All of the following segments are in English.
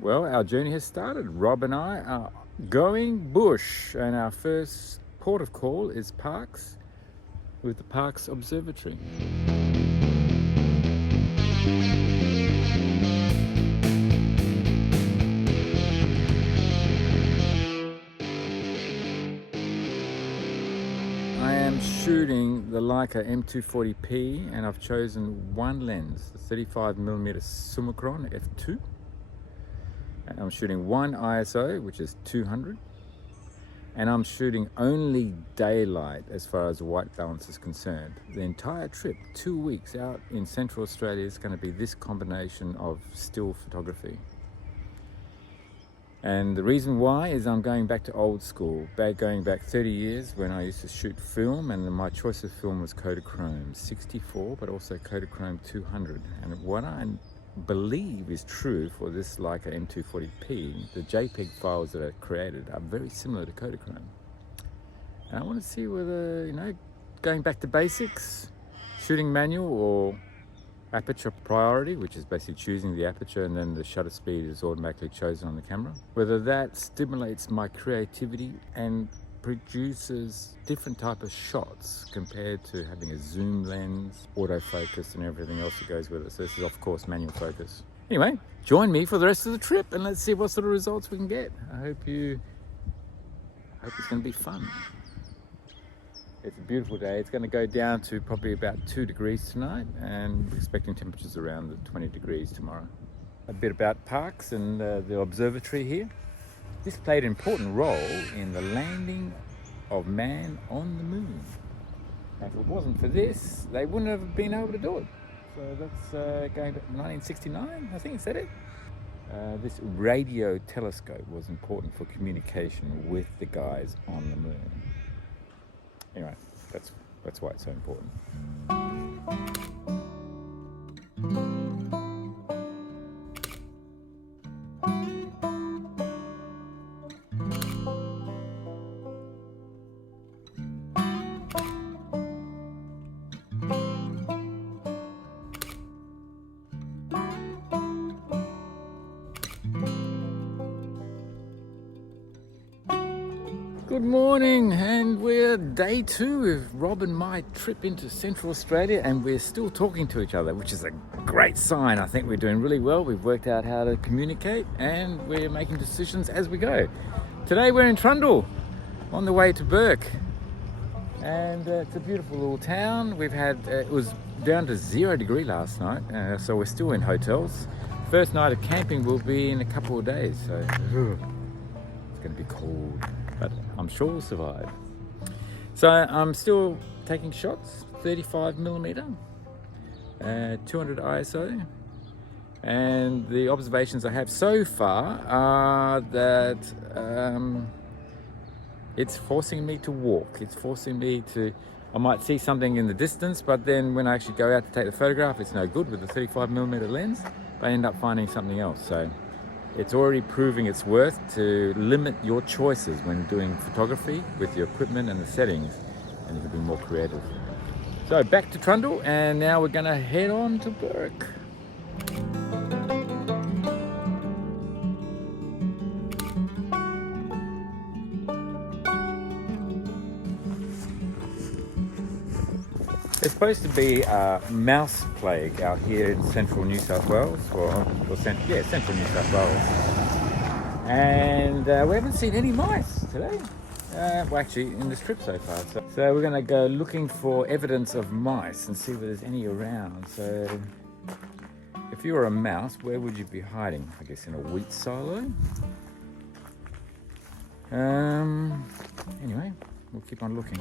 Well, our journey has started. Rob and I are going bush, and our first port of call is Parkes, with the Parkes Observatory. I am shooting the Leica M240p, and I've chosen one lens, the 35mm Summicron f2. And I'm shooting one ISO, which is 200, and I'm shooting only daylight as far as white balance is concerned. The entire trip, 2 weeks out in Central Australia, is going to be this combination of still photography. And the reason why is I'm going back to old school, going back 30 years when I used to shoot film, and my choice of film was Kodachrome 64, but also Kodachrome 200. And what I believe is true for this Leica M240p, the JPEG files that are created are very similar to Kodachrome. And I want to see whether, going back to basics, shooting manual or aperture priority, which is basically choosing the aperture and then the shutter speed is automatically chosen on the camera, whether that stimulates my creativity and produces different type of shots compared to having a zoom lens, autofocus and everything else that goes with it. So this is of course manual focus. Anyway, join me for the rest of the trip and let's see what sort of results we can get. I hope it's going to be fun. It's a beautiful day. It's going to go down to probably about 2 degrees tonight, and we're expecting temperatures around the 20 degrees tomorrow. A bit about Parkes and the observatory here. This played an important role in the landing of man on the moon. And if it wasn't for this, they wouldn't have been able to do it. So that's going to 1969, I think it said it. This radio telescope was important for communication with the guys on the moon. Anyway, that's why it's so important. Good morning, and we're day 2 of Rob and my trip into Central Australia, and we're still talking to each other, which is a great sign. I think we're doing really well. We've worked out how to communicate and we're making decisions as we go. Today we're in Trundle on the way to Burke, and it's a beautiful little town. We've had it was down to 0 degree last night, so we're still in hotels. First night of camping will be in a couple of days, so it's going to be cold, but I'm sure we'll survive. So I'm still taking shots, 35mm, 200 ISO, and the observations I have so far are that it's forcing me to walk. It's forcing me to, I might see something in the distance, but then when I actually go out to take the photograph, it's no good with the 35mm lens. I end up finding something else. So it's already proving its worth to limit your choices when doing photography with your equipment and the settings, and you can be more creative. So back to Trundle, and now we're gonna head on to Burke. There's supposed to be a mouse plague out here in central New South Wales, central New South Wales. And we haven't seen any mice today. Well, actually, in this trip so far. So we're going to go looking for evidence of mice and see if there's any around. So if you were a mouse, where would you be hiding? I guess in a wheat silo. Anyway, we'll keep on looking.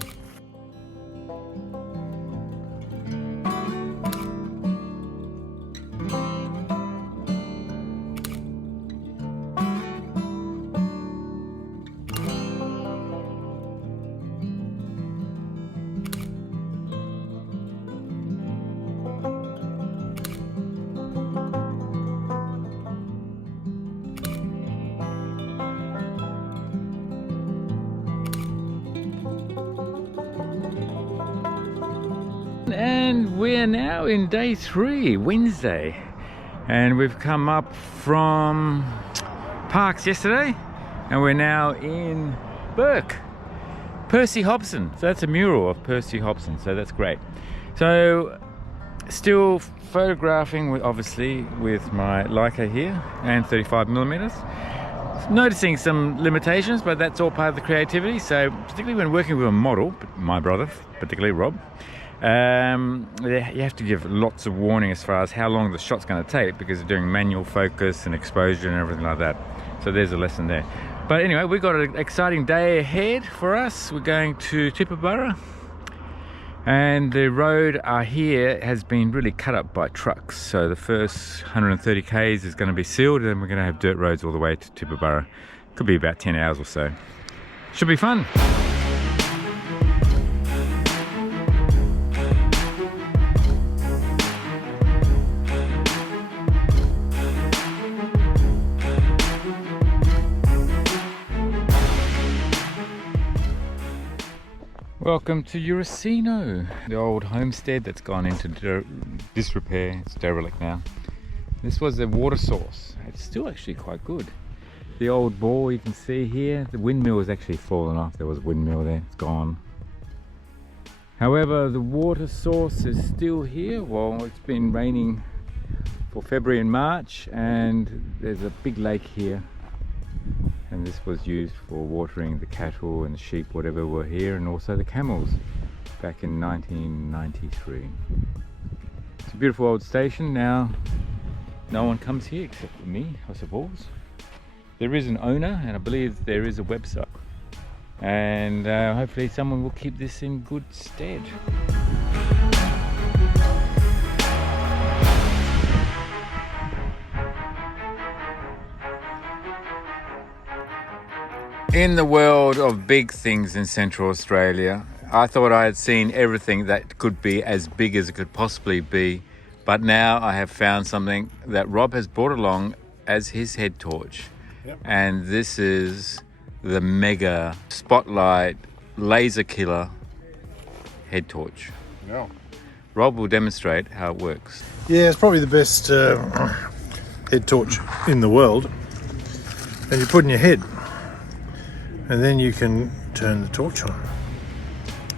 And we're now in day 3, Wednesday, and we've come up from Parks yesterday, and we're now in Burke. Percy Hobson. So that's a mural of Percy Hobson, so that's great. So still photographing obviously with my Leica here and 35mm. Noticing some limitations, but that's all part of the creativity. So particularly when working with a model, my brother, particularly Rob, you have to give lots of warning as far as how long the shot's going to take, because they're doing manual focus and exposure and everything like that. So there's a lesson there. But anyway, we've got an exciting day ahead for us. We're going to Tibooburra, and the road here has been really cut up by trucks. So the first 130 k's is going to be sealed, and we're going to have dirt roads all the way to Tibooburra. Could be about 10 hours or so. Should be fun. Welcome to Uracino, the old homestead that's gone into disrepair. It's derelict now. This was a water source. It's still actually quite good. The old bore you can see here, the windmill has actually fallen off. There was a windmill there, it's gone. However, the water source is still here. Well, it's been raining for February and March, and there's a big lake here. And this was used for watering the cattle and the sheep, whatever were here, and also the camels back in 1993. It's a beautiful old station. Now no one comes here except for me, I suppose. There is an owner, and I believe there is a website, and hopefully someone will keep this in good stead. In the world of big things in Central Australia, I thought I had seen everything that could be as big as it could possibly be, but now I have found something that Rob has brought along as his head torch. Yep. And this is the Mega Spotlight Laser Killer head torch. Yeah. Rob will demonstrate how it works. Yeah, it's probably the best head torch in the world. And you put in your head, and then you can turn the torch on.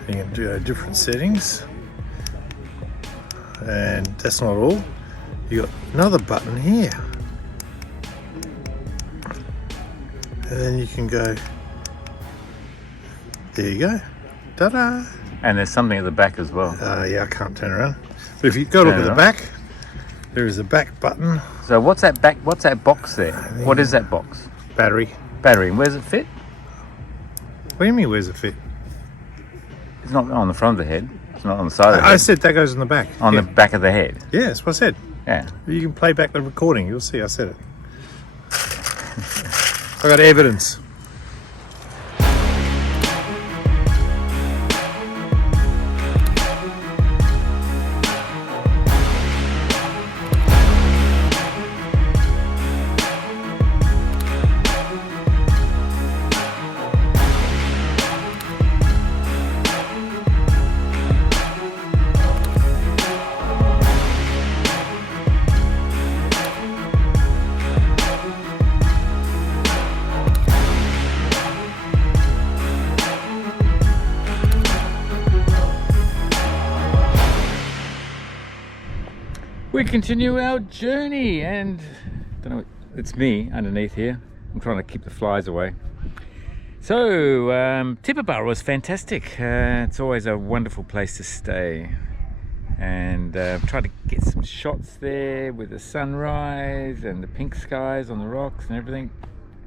You can do different settings, and that's not all. You got another button here, and then you can go. There you go. Ta-da! And there's something at the back as well. Yeah, I can't turn around. But if you go look at the back, there is a back button. So what's that back? What's that box there? What is that box? Battery. Battery. And where does it fit? What do you mean, where's it fit? It's not on the front of the head. It's not on the side of the head. I said that goes on the back. On the back of the head. Yeah, that's what I said. Yeah. You can play back the recording. You'll see I said it. I got evidence. We continue our journey, and I don't know, it's me underneath here. I'm trying to keep the flies away. So Tibooburra was fantastic. It's always a wonderful place to stay, and tried to get some shots there with the sunrise and the pink skies on the rocks and everything.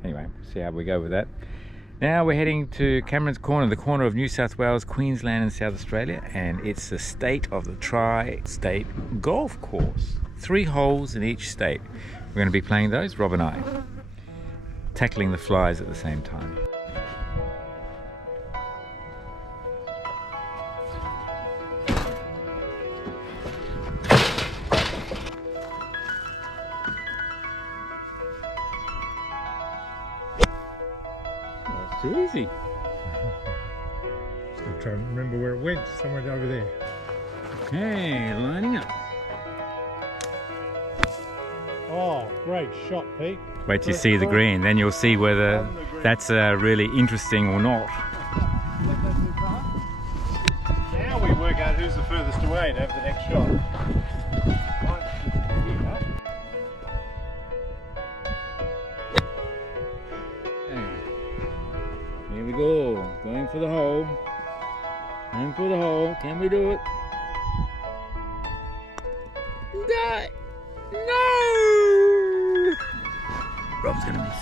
Anyway, see how we go with that. Now we're heading to Cameron's Corner, the corner of New South Wales, Queensland and South Australia, and it's the state of the tri-state golf course. 3 holes in each state. We're going to be playing those, Rob and I, tackling the flies at the same time. Too easy. Still trying to remember where it went. Somewhere over there. Okay, lining up. Oh, great shot, Pete. Wait till you see the green, then you'll see whether that's really interesting or not. Now we work out who's the furthest away to have the next shot. Here we go, going for the hole. Going for the hole, can we do it? No! Rob's gonna miss.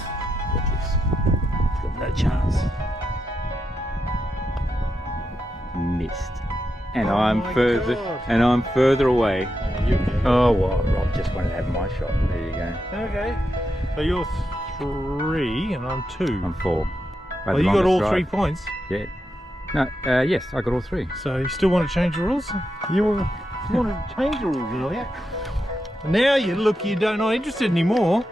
Watch this. He's got no chance. Missed. And I'm further away. Oh well, Rob just wanted to have my shot. There you go. Okay. So you're 3 and I'm 2. I'm 4. Well, you got all 3 points. Yeah. No, yes, I got all 3. So you still want to change the rules? You wanted to change the rules earlier. Now you're not interested anymore.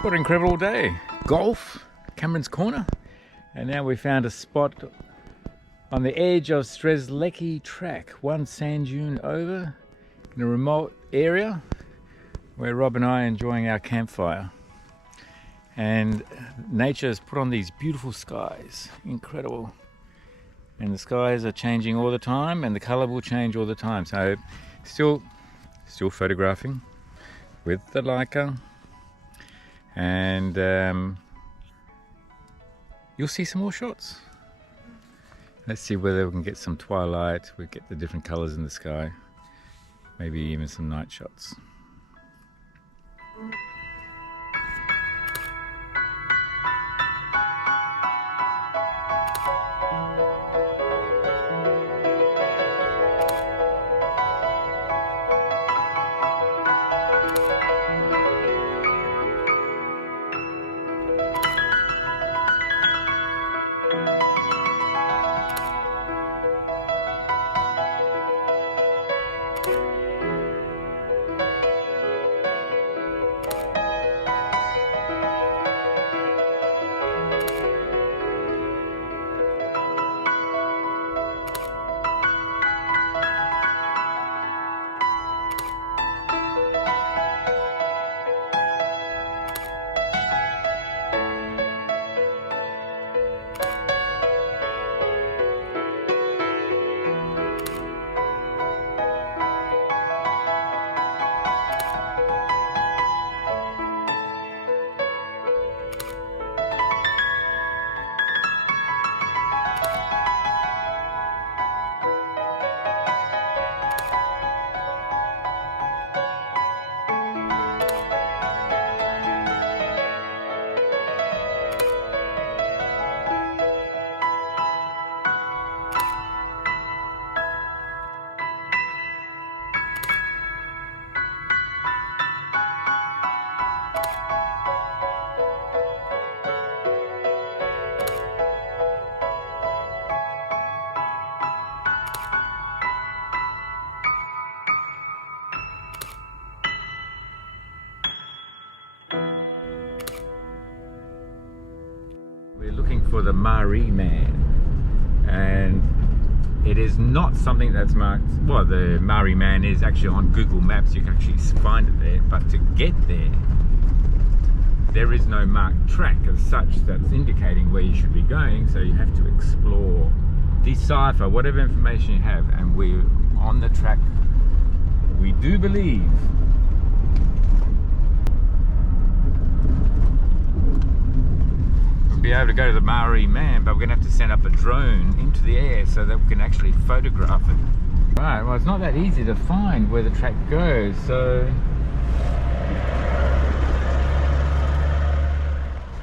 What an incredible day. Golf, Cameron's Corner, and now we found a spot on the edge of Strzelecki track, one sand dune over in a remote area where Rob and I are enjoying our campfire. And nature has put on these beautiful skies, incredible. And the skies are changing all the time and the colour will change all the time. So still photographing with the Leica. And you'll see some more shots. Let's see whether we can get some twilight, we get the different colors in the sky, maybe even some night shots. We're looking for the Marree Man, and it is not something that's marked. Well, the Marree Man is actually on Google Maps, you can actually find it there, but to get there is no marked track as such that's indicating where you should be going, so you have to explore, decipher whatever information you have, and we're on the track, we do believe. Be able to go to the Marree Man, but we're going to have to send up a drone into the air so that we can actually photograph it. Right, well, it's not that easy to find where the track goes, so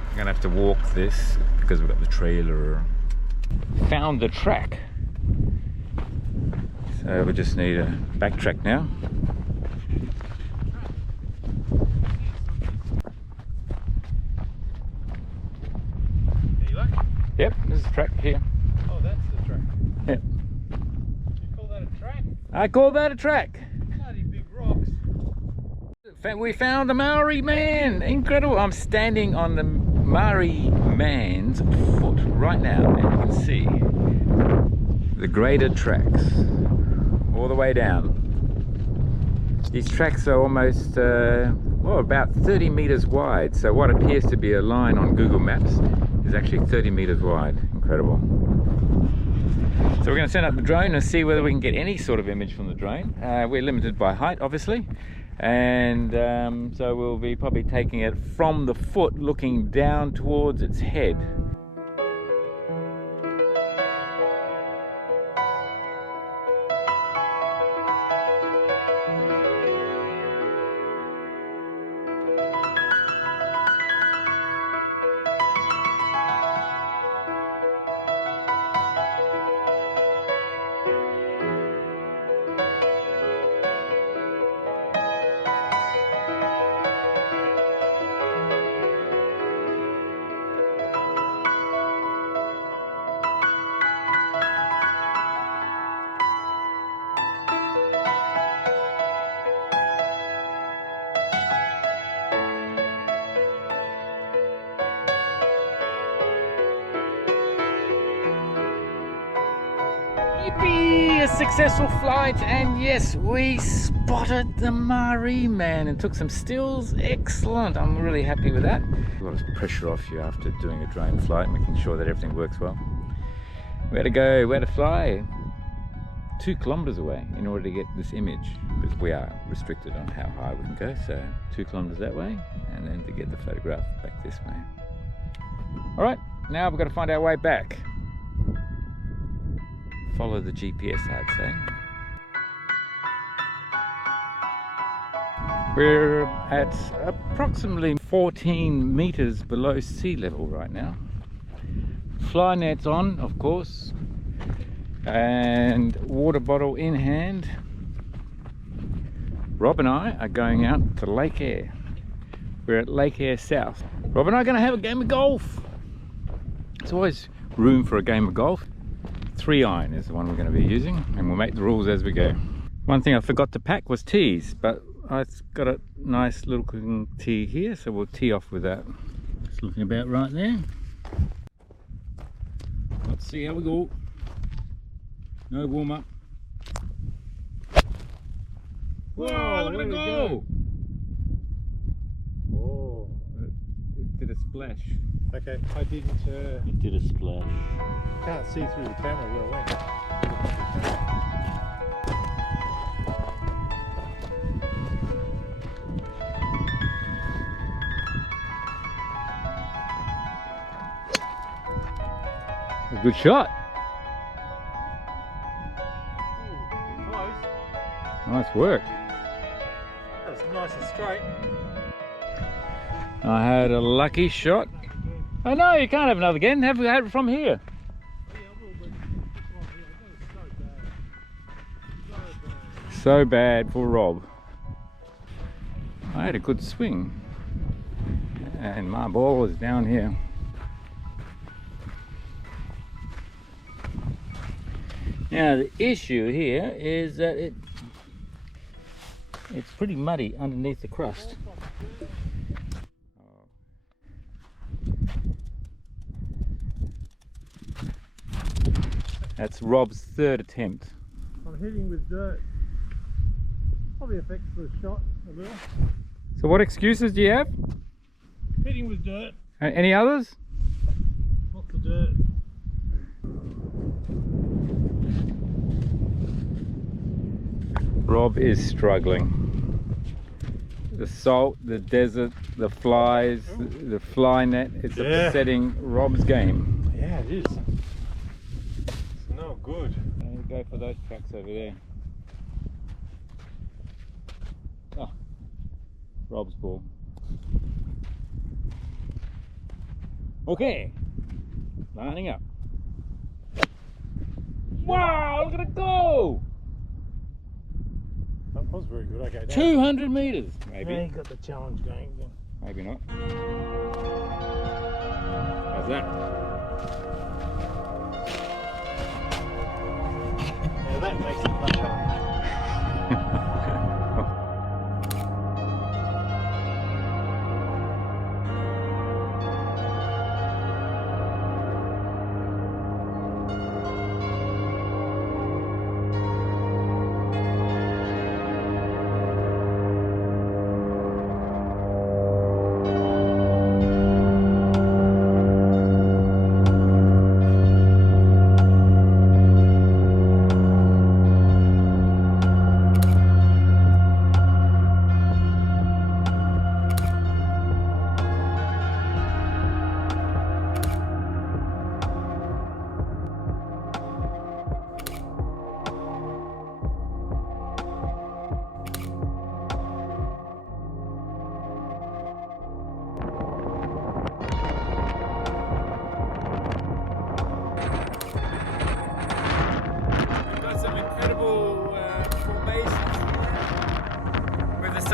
I'm going to have to walk this because we've got the trailer. Found the track, So we just need a backtrack now. Yep, there's a track here. Oh, that's the track. Yep. You call that a track? I call that a track. Bloody big rocks. We found the Marree Man. Incredible. I'm standing on the Marree Man's foot right now, and you can see the graded tracks all the way down. These tracks are almost well, about 30 meters wide, so what appears to be a line on Google Maps is actually 30 meters wide. Incredible. So we're going to send up the drone and see whether we can get any sort of image from the drone. We're limited by height, obviously, and so we'll be probably taking it from the foot, looking down towards its head. Yippee! A successful flight, and yes, we spotted the Marree Man and took some stills. Excellent. I'm really happy with that. A lot of pressure off you after doing a drone flight, making sure that everything works well. Where to go, where to fly? 2 kilometers away in order to get this image, because we are restricted on how high we can go. So 2 kilometers that way, and then to get the photograph back this way. All right, now we've got to find our way back. Follow the GPS, I'd say. We're at approximately 14 meters below sea level right now. Fly nets on, of course, and water bottle in hand. Rob and I are going out to Lake Eyre. We're at Lake Eyre South. Rob and I are going to have a game of golf. There's always room for a game of golf. 3-iron is the one we're going to be using, and we'll make the rules as we go. One thing I forgot to pack was tees, but I've got a nice little tee here, so we'll tee off with that. Just looking about right there. Let's see how we go. No warm up. Whoa, look at it go! Oh. It did a splash. Okay, I didn't. It did a splash. Can't see through the camera real well. A good shot. Ooh, close. Nice work. That's nice and straight. I had a lucky shot. Oh no, you can't have another again. Have it from here. So bad for Rob. I had a good swing, and my ball was down here. Now the issue here is that it's pretty muddy underneath the crust. That's Rob's 3rd attempt. I'm hitting with dirt. Probably affects the shot a little. So what excuses do you have? Hitting with dirt. Any others? Lots of dirt. Rob is struggling. The salt, the desert, the flies, the fly net, it's upsetting Rob's game. Yeah, it is. It's no good. I'm going to go for those tracks over there. Oh, Rob's ball. Okay, lining up. Wow, look at it go! was very good. Okay. 200 metres, maybe. Yeah, you got the challenge going again. Maybe not. How's that? Yeah, that makes it much harder.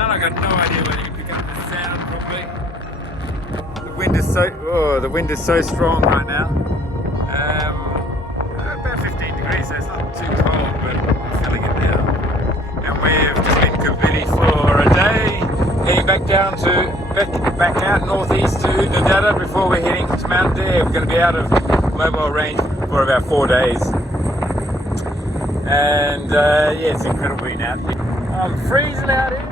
I got no idea whether you pick up the sound properly. The wind is so strong right now. About 15 degrees, so it's not too cold, but I'm feeling it now. And we've just been completely for a day, heading back down to back out northeast to Unadilla before we're heading to Mount Dare. We're going to be out of mobile range for about 4 days. And yeah, it's incredible being out here. I'm freezing out here.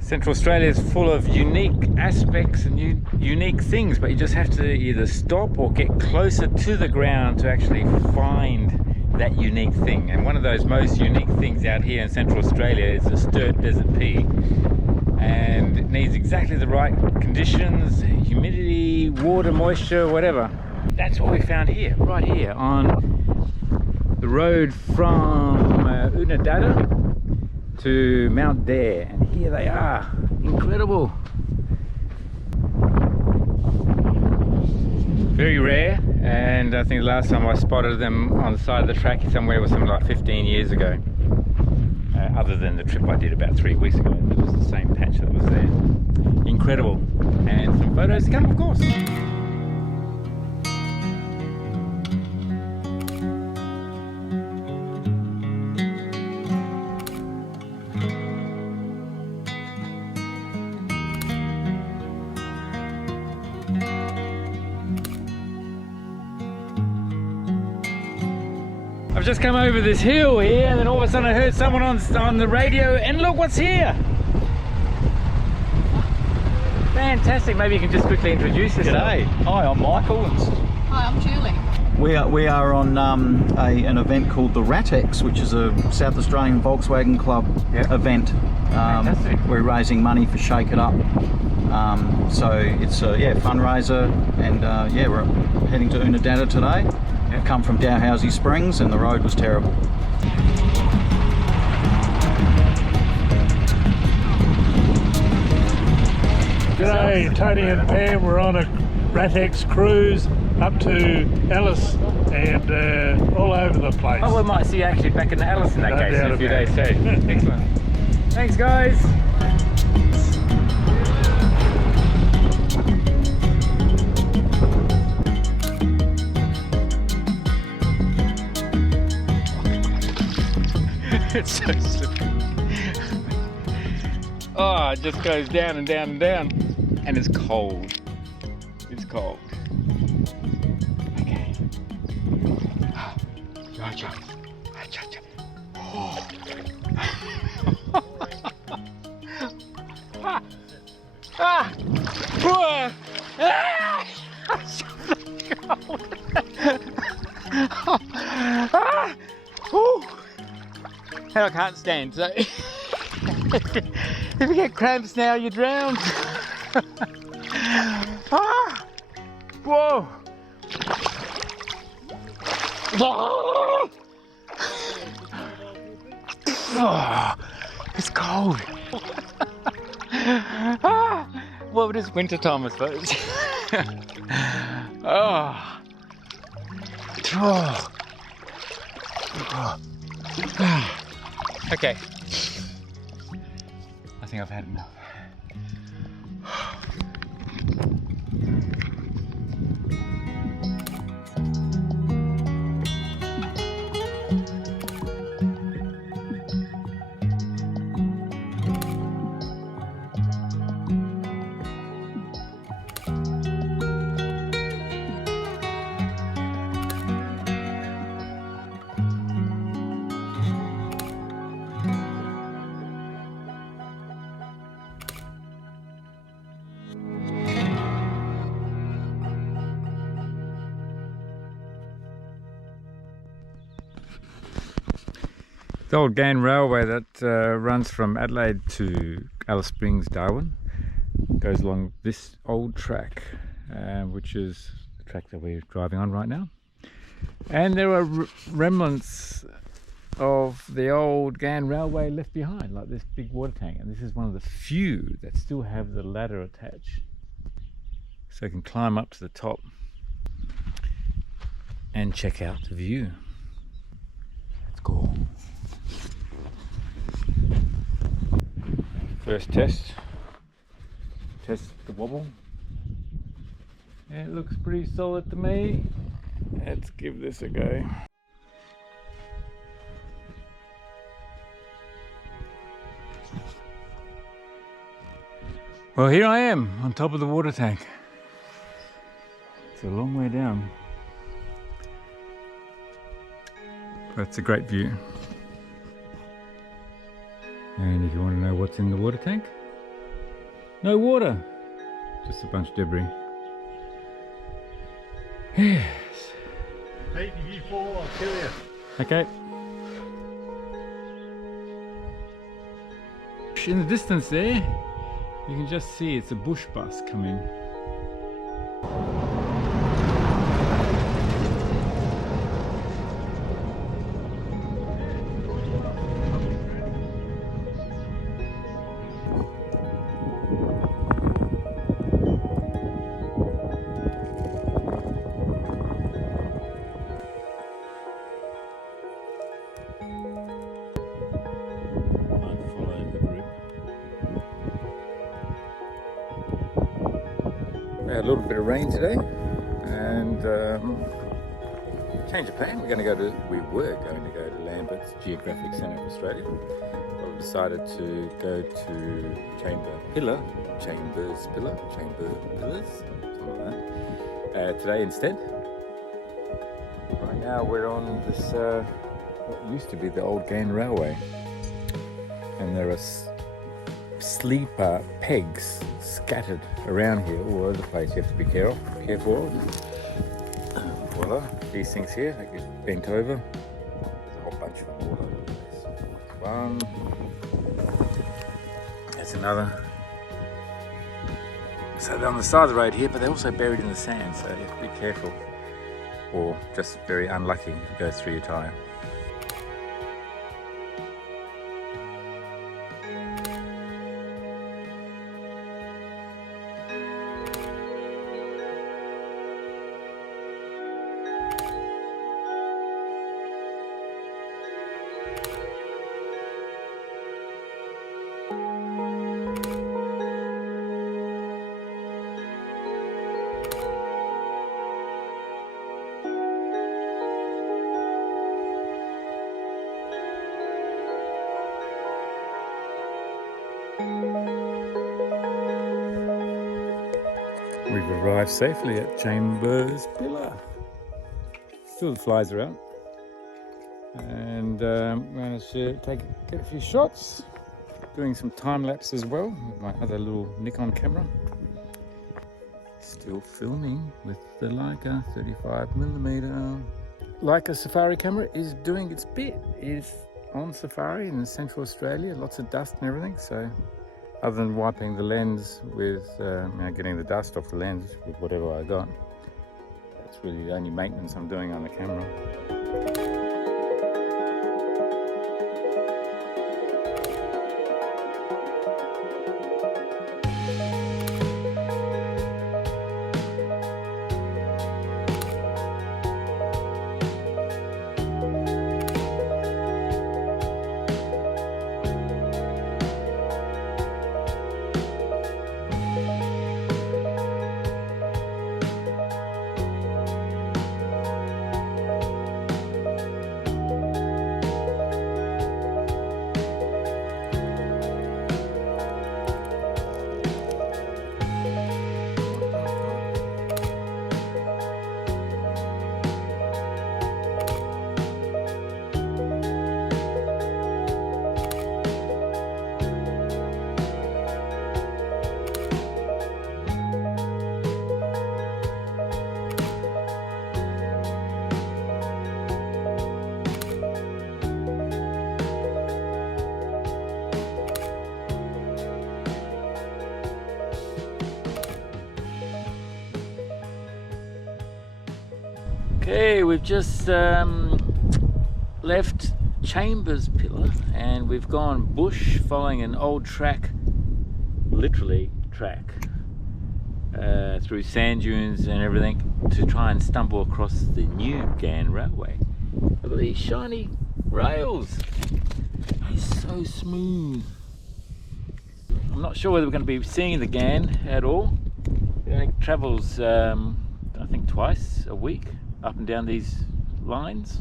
Central Australia is full of unique aspects and unique things, but you just have to either stop or get closer to the ground to actually find that unique thing. And one of those most unique things out here in Central Australia is the Sturt desert pea. And it needs exactly the right conditions, humidity, water, moisture, whatever. That's what we found here, right here on the road from Unadilla to Mount Dare, and here they are. Incredible. Very rare, and I think the last time I spotted them on the side of the track somewhere was something like 15 years ago. Other than the trip I did about 3 weeks ago, it was the same patch that was there. Incredible, and some photos to come, of course. I've just come over this hill here, and then all of a sudden I heard someone on the radio, and look what's here! Fantastic. Maybe you can just quickly introduce yourself. G'day. Hi, I'm Michael. Hi, I'm Julie. We are on an event called the Ratex, which is a South Australian Volkswagen Club event. Fantastic. We're raising money for Shake It Up. So it's a fundraiser, and we're heading to Unadilla today. I've come from Dalhousie Springs, and the road was terrible. G'day, Tony and Pam. We're on a Ratex cruise up to Alice and all over the place. Oh, we might see you actually back in Alice in that case in a few days too. Excellent. Thanks, guys. It's so slippery. Oh, it just goes down and down and down. And it's cold. It's cold. Okay. Oh. Ah! Whoa! Ah! Ah! Woo! And I can't stand, so if you get cramps now, you drown. Ah! Whoa! Oh, it's cold. Ah! Well, it is winter time, I suppose. Oh. Oh. Oh. Okay. I think I've had enough. The old Ghan Railway that runs from Adelaide to Alice Springs, Darwin, goes along this old track, which is the track that we're driving on right now. And there are remnants of the old Ghan Railway left behind, like this big water tank. And this is one of the few that still have the ladder attached, so you can climb up to the top and check out the view. Let's go. First test the wobble. Yeah, it looks pretty solid to me. Let's give this a go. Well, here I am on top of the water tank. It's a long way down, but it's a great view. And if you want to know what's in the water tank, no water, just a bunch of debris. Yes. Hey, if you fall, I'll kill you. Okay. In the distance there, you can just see it's a bush bus coming. We had a little bit of rain today, and change of plan. We were going to go to Lambert's Geographic Centre of Australia, but we decided to go to Chambers Pillars, something like that, today instead. Right now we're on this what used to be the old Ghan Railway, and there are sleeper pegs scattered around here all over the place. You have to be careful. Voila, these things here, they get bent over. There's a whole bunch of them all over the place. One, there's another. So they're on the side of the road here, but they're also buried in the sand, so you have to be careful, or just very unlucky if it goes through your tyre. We've arrived safely at Chambers Pillar. Still the flies are out, and managed to get a few shots. doing some time lapse as well with my other little Nikon camera. Still filming with the Leica 35mm. Leica safari camera is doing its bit. It's on safari in Central Australia, lots of dust and everything. So other than wiping the lens with, getting the dust off the lens with whatever I got, that's really the only maintenance I'm doing on the camera. Okay, we've just left Chambers Pillar and we've gone bush following an old track, literally track, through sand dunes and everything to try and stumble across the new Ghan Railway. Look at these shiny rails. It's so smooth. I'm not sure whether we're going to be seeing the Ghan at all. It only travels, I think, twice a week up and down these lines,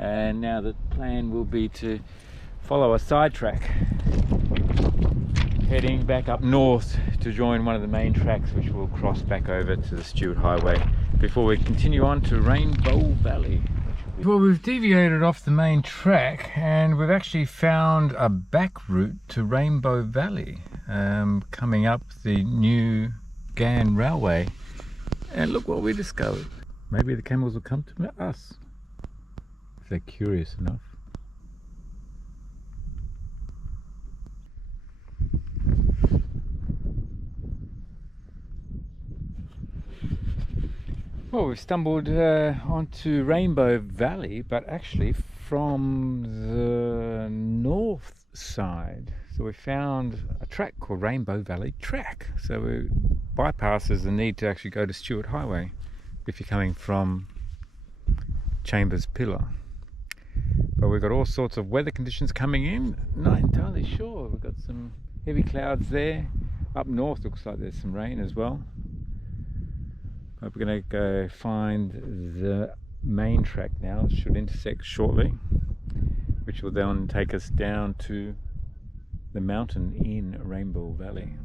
and now the plan will be to follow a side track heading back up north to join one of the main tracks, which will cross back over to the Sturt Highway before we continue on to Rainbow Valley. Well, we've deviated off the main track and we've actually found a back route to Rainbow Valley, coming up the new Ghan Railway, and look what we discovered. Maybe the camels will come to us if they're curious enough. Well, we've stumbled onto Rainbow Valley, but actually from the north side. So we found a track called Rainbow Valley Track. So it bypasses the need to actually go to Sturt Highway if you're coming from Chambers Pillar. But we've got all sorts of weather conditions coming in. Not entirely sure. We've got some heavy clouds there. Up north looks like there's some rain as well. But we're going to go find the main track now. It should intersect shortly, which will then take us down to the mountain in Rainbow Valley.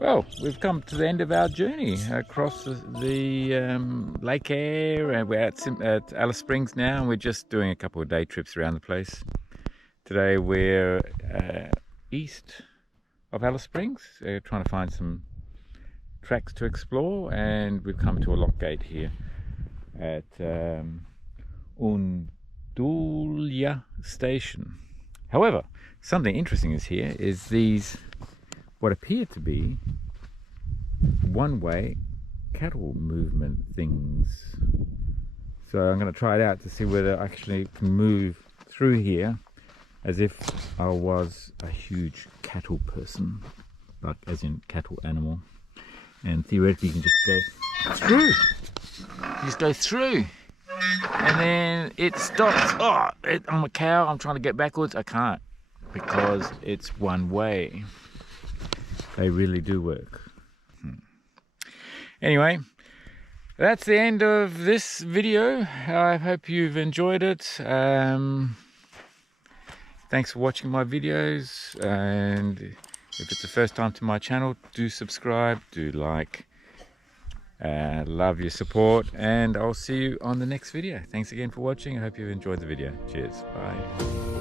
Well, we've come to the end of our journey across the Lake Air, and we're at Alice Springs now, and we're just doing a couple of day trips around the place. Today we're east of Alice Springs, trying to find some tracks to explore, and we've come to a lock gate here at Undulya Station. However, something interesting is here is these what appear to be one-way cattle movement things. So I'm going to try it out to see whether I actually can move through here as if I was a huge cattle person, like as in cattle animal. And theoretically you can just go through. You just go through. And then it stops. Oh, I'm a cow, I'm trying to get backwards. I can't because it's one way. They really do work. Anyway, that's the end of this video. I hope you've enjoyed it. Thanks for watching my videos, and if it's the first time to my channel, do subscribe, do like. Love your support, and I'll see you on the next video. Thanks again for watching. I hope you've enjoyed the video. Cheers. Bye.